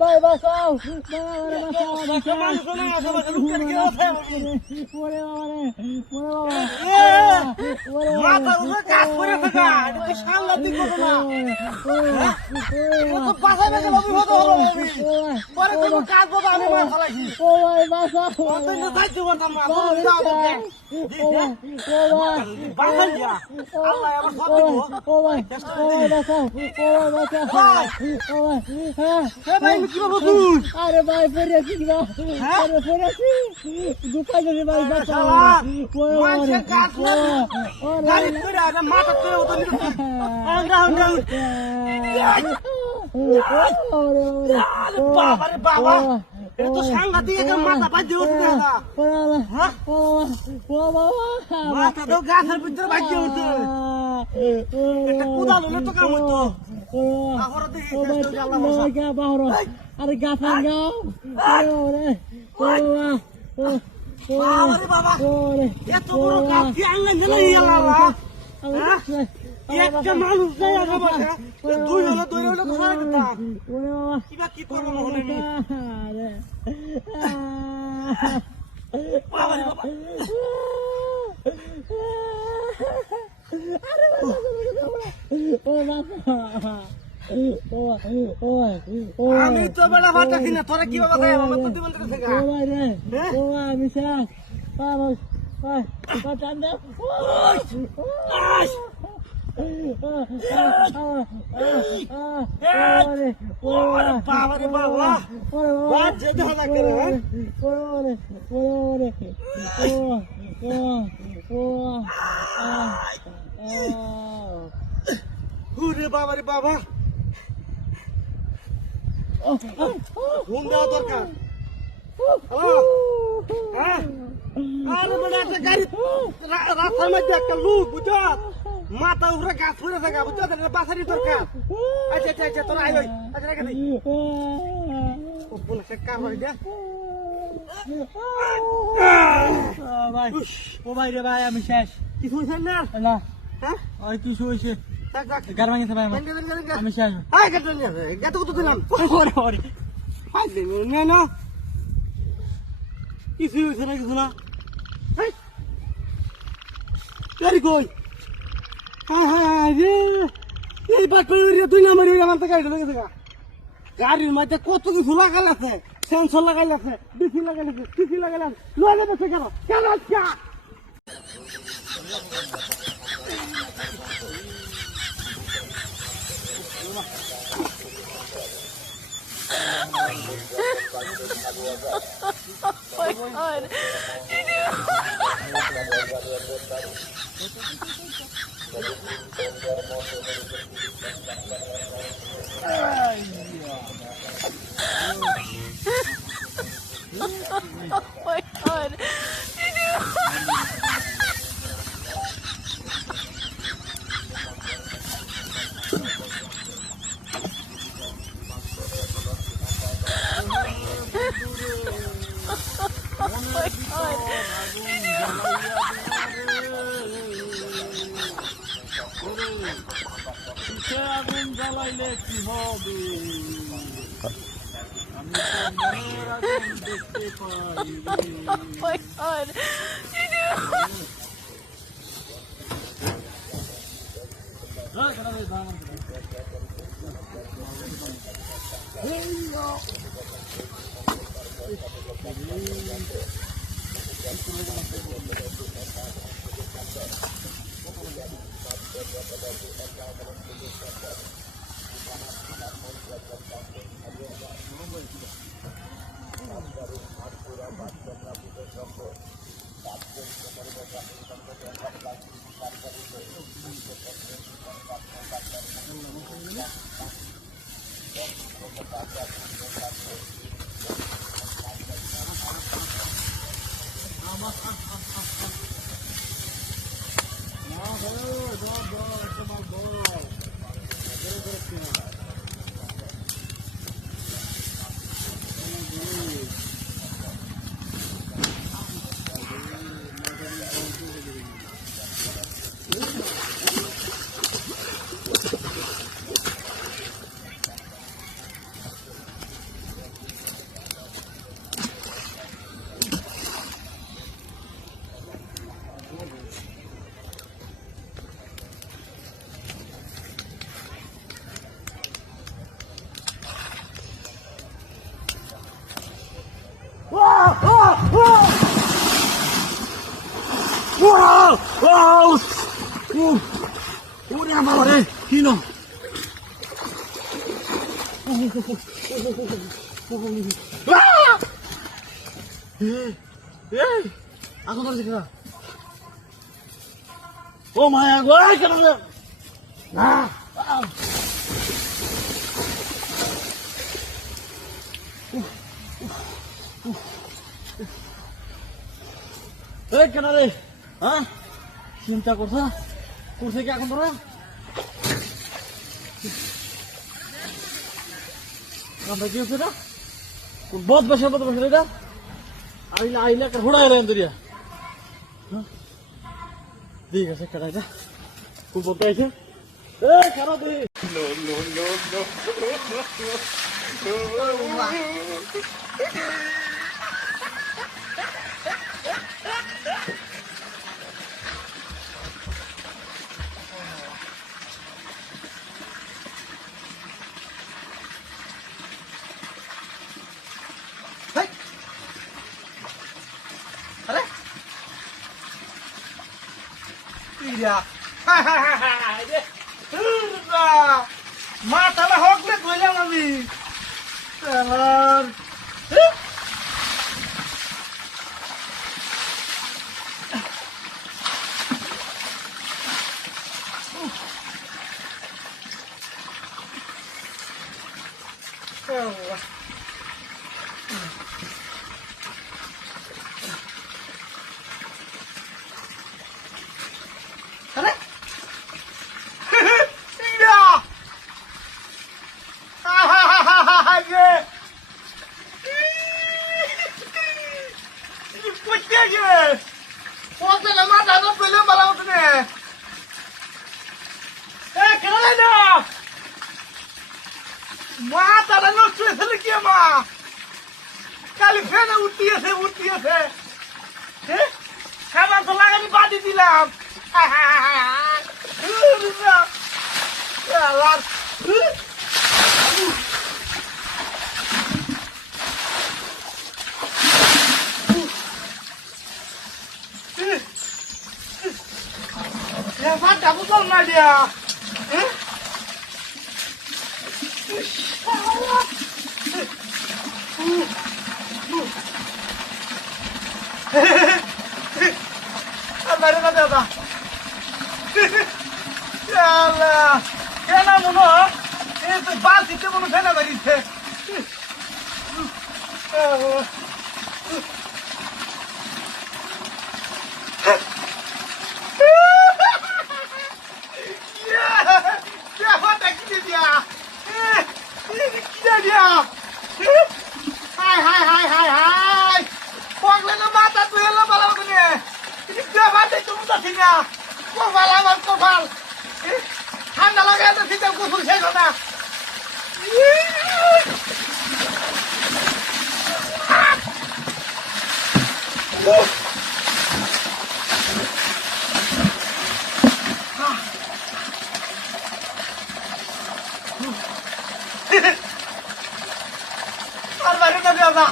ভাই বাঁচাও আরে ভাই পড়েছি আরে পড়েছি দুপাই যদি ভাই বাঁচাও সাংঘাতিক মাথা বাজে উঠবে মাথা তো গাছের ভিতরে বাজে উঠবে কোদাল হলে তো কাম হইতো আরে গাছান গাও এত বড় গাছ কি আনলেন জানো একটা মানুষ যায় আমার বাসা দুই হলো খোলা দিতাম কিবা কি করবো মনে নেই বাবা রে বাবা আমি তো বেলা ভাতাছি না তোরা কি বাবা খাই আমার তো দিবন থেকে আমি বাবা রে বাবা বাদ যেতে হলা করে হুরে বাবা রে বাবা ঘুম দেওয়া দরকার আরে মানে একটা গাড়ি রাস্তার মধ্যে একটা লোক বুঝছ মাথা উপরে গাছ পড়ে থাকা বুঝছ বাসারি দরকার আচ্ছা আচ্ছা আচ্ছা তোরা আয় আচ্ছা রেখে দিই কার বাড়ি দে ও ভাই রে ভাই আমি শেষ কিছু হয়েছে না না হ্যাঁ আর কিছু হয়েছে যাক যাক গার ভাঙিছে ভাই আমি শেষ আয় গেট নিয়ে গেট কত দিলাম ওরে হাই দে না না কিছু হয়েছে না কিছু না গাড়ি কই হ্যাঁ রে এই বাট করে তুই না মারি আমার তো গাড়ি লেগে থাকা গাড়ির মধ্যে কত কিছু লাগাল আছে সেন্সর লাগাইল আছে ডিসি লাগাইল আছে সিসি লাগাইল আছে লয়ে যাচ্ছে কেন কেন আজকে আগুন জ্বালাইলে কি হবে আমি দেখতে পাই ওরে আমার রে কি ন আগুন ধরেছে কেনা ও মায়া গো কেন না কেন রে হ্যাঁ চিন্তা করছা করছে কি এখন তোরা কি হচ্ছে এটা বদ বসে এটা আইলে আইলে একটা ঘোড়ায় রেন দরিয়া ঠিক আছে কেটাইটা খুব বলতে আইছে কেন তুই মাথাটা হকলে কইলাম আমি মাথাটা নষ্ট হয়েছিল কি মা কালি ফেনে উঠিয়েছে খাবার তো লাগানি বাদি দিলাম ডাবু চল না দিয়া বাইরে বাদে দাদা কেনা মনো এই তো বাসিতে মনো ফেনা বাড়িছে ঠান্ডা লাগে শীতের কুকুর শেষ না আর বাইরে যাবে না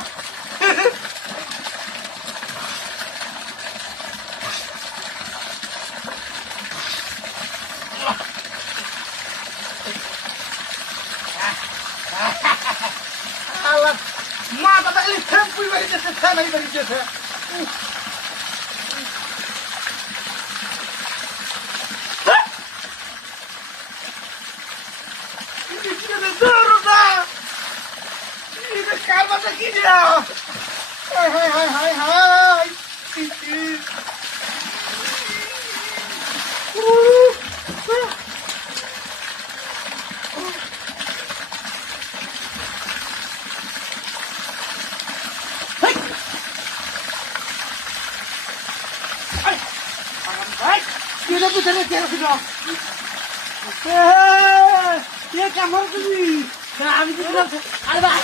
মাথাটা খালি শ্যাম্পুই বাড়িতেছে ফ্যানাই বাড়িতেছে কার বাচ্চা কি দিয়া হাই হাই হাই হাই কেমন তুমি আমি তো আরে বাবা